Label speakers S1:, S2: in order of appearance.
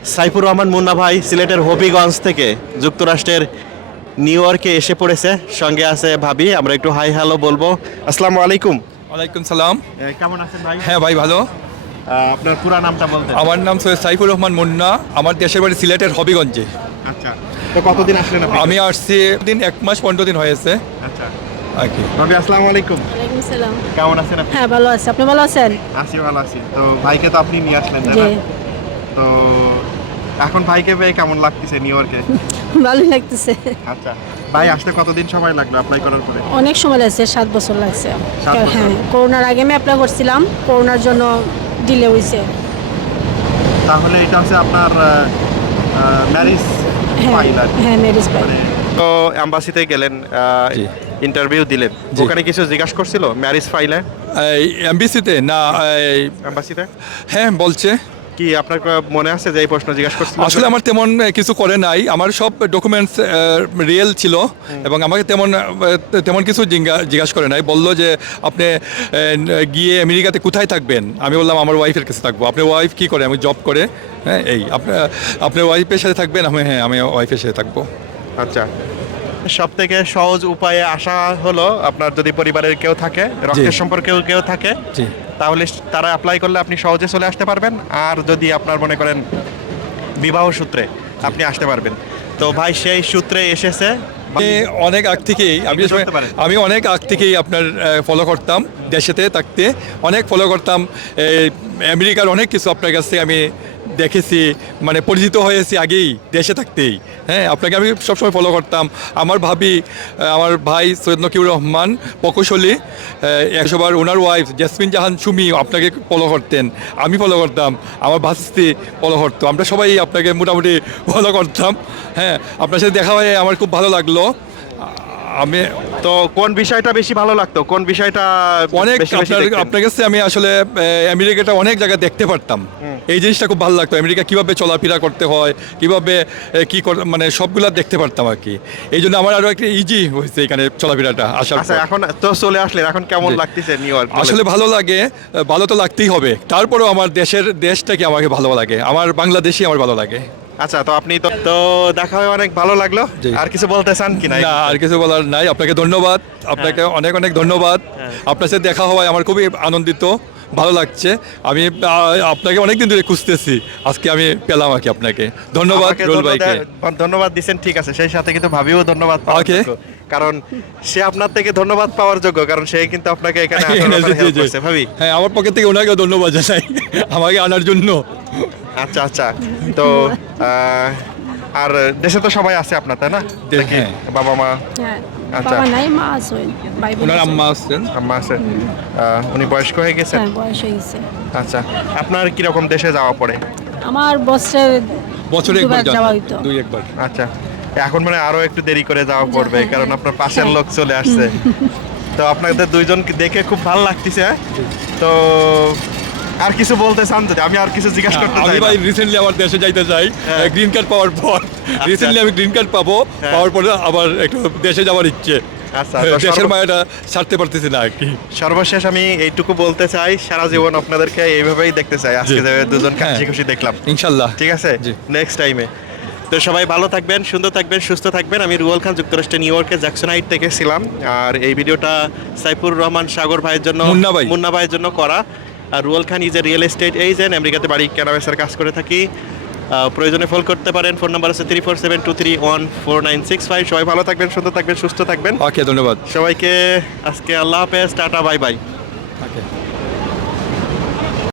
S1: সাইফুর রহমান মুন্না ভাই সিলেটের হবিগঞ্জ থেকে যুক্তরাষ্ট্রের নিউ ইয়র্কে এসে পড়েছে। সঙ্গে আছে ভাবি, আমরা একটু হাই হ্যালো বলবো। আসসালামু আলাইকুম।
S2: ওয়ালাইকুম সালাম।
S1: কেমন আছেন ভাই?
S2: হ্যাঁ ভাই, ভালো।
S1: আপনার পুরা নামটা বলতেন?
S2: আমার নাম সৈয়দ সাইফুর রহমান মুন্না। আমার দেশের বাড়ি সিলেটের হবিগঞ্জে।
S1: আচ্ছা, তো কতদিন আসলেন আপনি?
S2: আমি আসছি 1 মাস 15 দিন হয়েছে
S1: আচ্ছা
S2: আর কি।
S1: ভাবি আসসালামু আলাইকুম।
S3: ওয়ালাইকুম সালাম।
S1: কেমন আছেন আপনি?
S3: হ্যাঁ, ভালো আছি। আপনি ভালো আছেন?
S1: আছি, ভালো আছি। তো ভাইকে তো আপনি নিয়ে আসলেন, তাই
S3: জি,
S1: না? তো এখন ভাইকে পেয়ে কেমন লাগতেছে নিউ ইয়র্কে?
S3: ভালোই লাগতেছে।
S1: আচ্ছা, ভাই আসতে কতদিন সময় লাগলো অ্যাপ্লাই করার পরে?
S3: অনেক সময় লাগছে, 7 বছর লাগছে।
S1: 7 বছর?
S3: হ্যাঁ, করোনার আগে আমি অ্যাপ্লাই করছিলাম, করোনার জন্য ডিলে হয়েছে।
S1: তাহলে এটা হচ্ছে আপনার ম্যারেজ
S3: হ্যাঁ,
S1: ফাইল আর কি।
S3: হ্যাঁ, ম্যারেজ ফাইল।
S1: তো অ্যাম্বাসিতে গেলেন,
S2: জি।
S1: ইন্টারভিউ দিলেন,
S2: জি।
S1: ওখানে কিছু জিজ্ঞাসা করছিল ম্যারেজ ফাইলে?
S2: এই এমবিসিতে না?
S1: অ্যাম্বাসিতে
S2: হ্যাঁ, বলছে।
S1: কি আপনার মনে আছে যে এই প্রশ্ন জিজ্ঞাসা করছিল?
S2: আসলে আমার তেমন কিছু করে নাই, আমার সব ডকুমেন্টস রিয়েল ছিল এবং আমাকে তেমন কিছু জিজ্ঞাসা করে নাই। বললো যে আপনি গিয়ে আমেরিকাতে কোথায় থাকবেন। আমি বললাম আমার ওয়াইফের কাছে থাকবো। আপনার ওয়াইফ কী করে? আমি জব করে। হ্যাঁ, এই আপনার ওয়াইফের সাথে থাকবেন? হ্যাঁ, আমি ওয়াইফের সাথে থাকবো।
S1: আচ্ছা, সব থেকে সহজ উপায়ে আসা হলো আপনার যদি পরিবারের কেউ থাকে, রক্তের সম্পর্কেও কেউ থাকে,
S2: জি।
S1: তাহলে তারা অ্যাপ্লাই করলে আপনি সহজে চলে আসতে পারবেন। আর যদি আপনার মনে করেন বিবাহ সূত্রে আপনি আসতে পারবেন। তো ভাই সেই সূত্রে এসেছে।
S2: আমি অনেক আগ থেকেই
S1: ধরতে পারেন।
S2: আমি অনেক আগ থেকেই আপনার ফলো করতাম, দেশেতে থাকতে অনেক ফলো করতাম। আমেরিকার অনেক কিছু আপনার কাছ থেকে আমি দেখেছি, মানে পরিচিত হয়েছি আগেই দেশে থাকতেই। হ্যাঁ, আপনাকে আমি সবসময় ফলো করতাম। আমার আমার ভাই সৈয়দ নকিবুর রহমান প্রকৌশলী, একশোবার ওনার ওয়াইফ জেসমিন জাহান সুমি আপনাকে ফলো করতেন, আমি ফলো করতাম, আমার ভাস্তি ফলো করতো। আমরা সবাই আপনাকে মোটামুটি ফলো করতাম। হ্যাঁ, আপনার সাথে দেখা হয়ে আমার খুব ভালো লাগলো। আমি
S1: তো কোন বিষয়টা বেশি ভালো লাগতো? কোন বিষয়টা
S2: অনেক
S1: বেশি বেশি দেখতেন?
S2: আপনার কাছে আমি আসলে আমেরিকাটা অনেক জায়গায় দেখতে পারতাম। এই জিনিসটা খুব ভালো লাগতো, আমেরিকা কীভাবে চলাফেরা করতে হয়, কীভাবে মানে সবগুলা দেখতে পারতাম আর কি। এই জন্য আমার আরও একটা ইজি হয়েছে এখানে চলাফেরাটা আসার
S1: আচ্ছা,
S2: পর।
S1: এখন তো চলে আসলেন, এখন কেমন
S2: জি।
S1: লাগতেছে নিউ ইয়র্ক?
S2: আসলে ভালো লাগে, ভালো তো লাগতেই হবে। তারপরেও আমার দেশটাকে আমাকে ভালো লাগে, আমার বাংলাদেশই আমার ভালো লাগে।
S1: আচ্ছা, তো আপনি তো দেখা হয়ে অনেক ভালো লাগলো।
S2: জি।
S1: আর কিছু বলতে চান কি না?
S2: না, আর কিছু বলার নাই। আপনাকে ধন্যবাদ, আপনাকে অনেক অনেক ধন্যবাদ। আপনার সাথে দেখা হওয়ায় আমার খুবই আনন্দিত, ভালো লাগছে। আমি আপনাকে অনেকদিন ধরে খুঁজতেছি, আজকে আমি পেলাম আর কি। আপনাকে ধন্যবাদ
S1: আমাকে
S2: রুল ভাইকে।
S1: ধন্যবাদ দিচ্ছেন, ঠিক আছে। সেই সাথে কিন্তু ভাবিও ধন্যবাদ পাওয়ার
S2: Okay.
S1: যোগ্য, কারণ সে আপনার থেকে ধন্যবাদ পাওয়ার যোগ্য, কারণ সে কিন্তু আপনাকে এখানে আসার ব্যাপারে
S2: জি,
S1: help
S2: জি।
S1: করছে, ভাবি।
S2: হ্যাঁ, আমার পক্ষ থেকে ওনাকেও ধন্যবাদ জানাই আমাকে আনার জন্য।
S1: আচ্ছা আচ্ছা, তো আর দেশে তো সবাই আছে আপনার, তাই না? নাকি
S2: হ্যাঁ।
S1: বাবা মা?
S3: হ্যাঁ,
S1: আচ্ছা।
S3: বাবা নাই, মা আছে, ভাই বোন
S2: ওনার
S3: আছে।
S2: আম্মা আসছেন।
S1: আম্মা আছে? উনি বয়স্ক হয়ে গেছেন?
S3: হ্যাঁ, বয়স হয়ে গেছে।
S1: আচ্ছা, আপনার কিরকম দেশে যাওয়া পড়ে?
S3: আমার
S2: বছরে
S3: দুবার
S2: একবার
S3: যাওয়া
S2: যান,
S3: হইতো।
S2: 2-1 বার।
S1: আচ্ছা, এখন মানে আরো একটু দেরি করে যাওয়া পড়বে,
S3: হ্যাঁ,
S1: কারণ আপনার পাশের
S3: হ্যাঁ।
S1: লোক চলে আসছে। তো আপনাদের দুইজনকে দেখে খুব ভালো লাগতেছে। তো আর কিছু বলতে চান? যদি আমি আর কিছু জিজ্ঞাসা করতে
S2: আমি
S1: চাই
S2: ভাই
S1: না।
S2: রিসেন্টলি আমার দেশে যাইতে চাই,
S1: হ্যাঁ।
S2: গ্রিন কার্ড পাওয়ার পর। রিসেন্টলি আমি গ্রিন কার্ড পাবো,
S1: হ্যাঁ।
S2: পাওয়ার পরে আবার একটু দেশে যাওয়ার ইচ্ছে।
S1: আচ্ছা, তো
S2: দেশের মায়াটা ছাড়তে পারতেছি না আর কি।
S1: সর্বশেষ আমি এইটুকু বলতে চাই, সারা জীবন আপনাদেরকে এইভাবেই দেখতে চাই। আজকে যে দুজন
S2: হ্যাঁ।
S1: হাসি খুশি দেখলাম,
S2: ইনশাল্লাহ।
S1: ঠিক আছে?
S2: জি।
S1: নেক্সট টাইমে। তো সবাই ভালো থাকবেন, সুন্দর থাকবেন, সুস্থ থাকবেন। আমি রুয়েল খান, যুক্তরাষ্ট্রের নিউ ইয়র্কের জ্যাকসন হাইট থেকে ছিলাম। আর এই ভিডিওটা সাইফুর রহমান সাগর ভাইয়ের জন্য, মুন্না ভাইয়ের জন্য করা। আর Ruel Khan is a real estate agent, আমেরিকাতে বাড়ি কেনাবেচার কাজ করে থাকি। প্রয়োজনে ফোন করতে পারেন, ফোন নাম্বার আছে 3472314965। সবাই ভালো থাকবেন, সুন্দর থাকবেন, সুস্থ থাকবেন।
S2: ওকে, ধন্যবাদ
S1: সবাইকে আজকে আল্লাহ হাফেজ, টাটা, বাই বাই।
S2: ওকে।